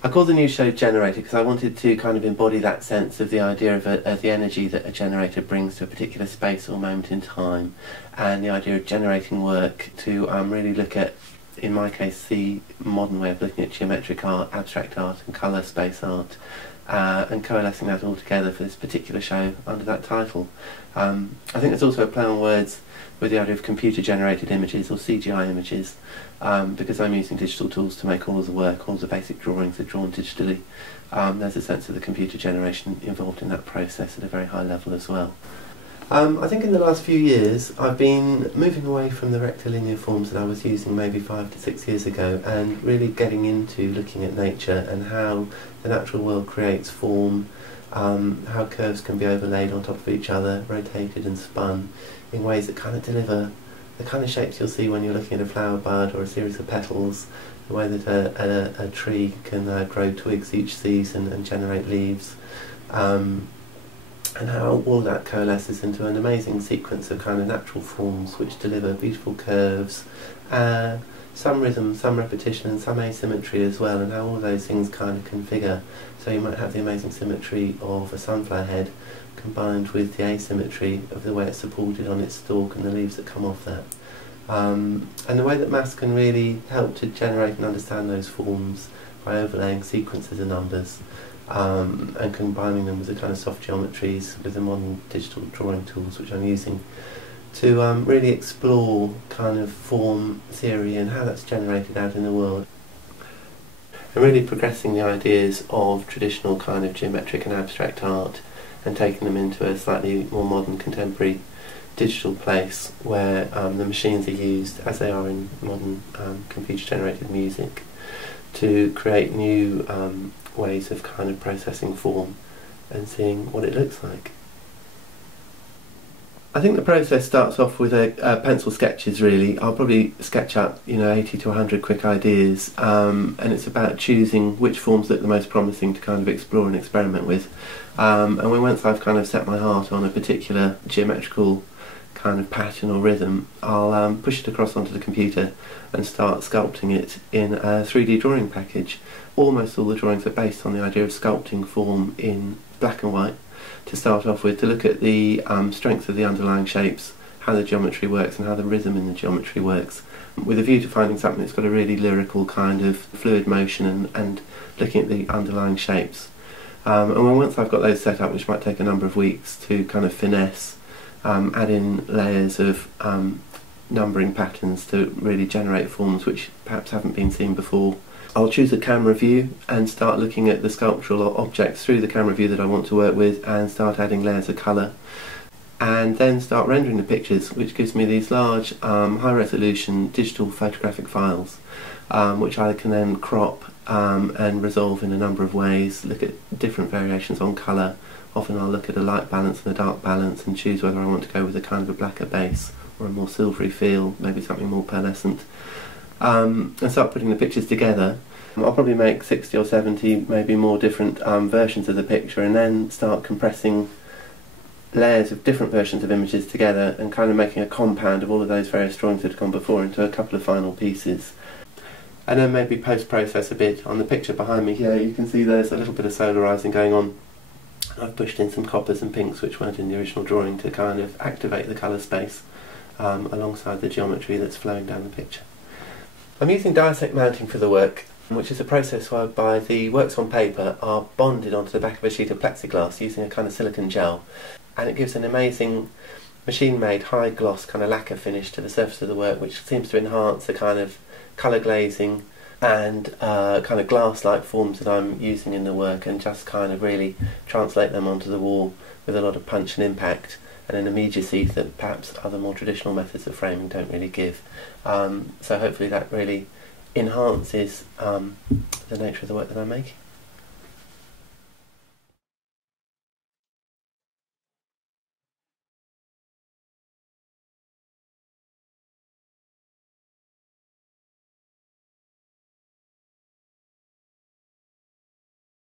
I called the new show Generator because I wanted to kind of embody that sense of the idea of the energy that a generator brings to a particular space or moment in time, and the idea of generating work to really look at, in my case, the modern way of looking at geometric art, abstract art and colour space art, and coalescing that all together for this particular show under that title. I think there's also a play on words with the idea of computer generated images or CGI images, because I'm using digital tools to make all of the work, all the basic drawings are drawn digitally. There's a sense of the computer generation involved in that process at a very high level as well. I think in the last few years I've been moving away from the rectilinear forms that I was using maybe 5 to 6 years ago, and really getting into looking at nature and how the natural world creates form, how curves can be overlaid on top of each other, rotated and spun in ways that kind of deliver the kind of shapes you'll see when you're looking at a flower bud or a series of petals, the way that a tree can grow twigs each season and generate leaves, and how all that coalesces into an amazing sequence of kind of natural forms which deliver beautiful curves, some rhythm, some repetition and some asymmetry as well, and how all those things kind of configure. So you might have the amazing symmetry of a sunflower head combined with the asymmetry of the way it's supported on its stalk and the leaves that come off that. And the way that maths can really help to generate and understand those forms by overlaying sequences of numbers, and combining them with the kind of soft geometries with the modern digital drawing tools which I'm using to really explore kind of form theory and how that's generated out in the world. And really progressing the ideas of traditional kind of geometric and abstract art and taking them into a slightly more modern contemporary digital place where the machines are used as they are in modern computer generated music to create new ways of kind of processing form and seeing what it looks like. I think the process starts off with a pencil sketches really. I'll probably sketch up 80 to 100 quick ideas, and it's about choosing which forms look the most promising to kind of explore and experiment with. And once I've kind of set my heart on a particular geometrical kind of pattern or rhythm, I'll push it across onto the computer and start sculpting it in a 3D drawing package. Almost all the drawings are based on the idea of sculpting form in black and white to start off with, to look at the strength of the underlying shapes, how the geometry works and how the rhythm in the geometry works, with a view to finding something that's got a really lyrical kind of fluid motion and looking at the underlying shapes. And once I've got those set up, which might take a number of weeks to kind of finesse, add in layers of numbering patterns to really generate forms which perhaps haven't been seen before. I'll choose a camera view and start looking at the sculptural objects through the camera view that I want to work with and start adding layers of colour, and then start rendering the pictures, which gives me these large high resolution digital photographic files, which I can then crop and resolve in a number of ways, look at different variations on colour. Often I'll look at a light balance and a dark balance and choose whether I want to go with a kind of a blacker base or a more silvery feel, maybe something more pearlescent, and start putting the pictures together. I'll probably make 60 or 70 maybe more different versions of the picture, and then start compressing layers of different versions of images together and kind of making a compound of all of those various drawings that have gone before into a couple of final pieces. And then maybe post-process a bit. On the picture behind me here you can see there's a little bit of solarising going on. I've pushed in some coppers and pinks which weren't in the original drawing to kind of activate the colour space alongside the geometry that's flowing down the picture. I'm using Diasec mounting for the work, which is a process whereby the works on paper are bonded onto the back of a sheet of plexiglass using a kind of silicone gel, and it gives an amazing machine-made high gloss kind of lacquer finish to the surface of the work, which seems to enhance the kind of colour glazing and kind of glass-like forms that I'm using in the work, and just kind of really translate them onto the wall with a lot of punch and impact and an immediacy that perhaps other more traditional methods of framing don't really give. So hopefully that really enhances the nature of the work that I'm making.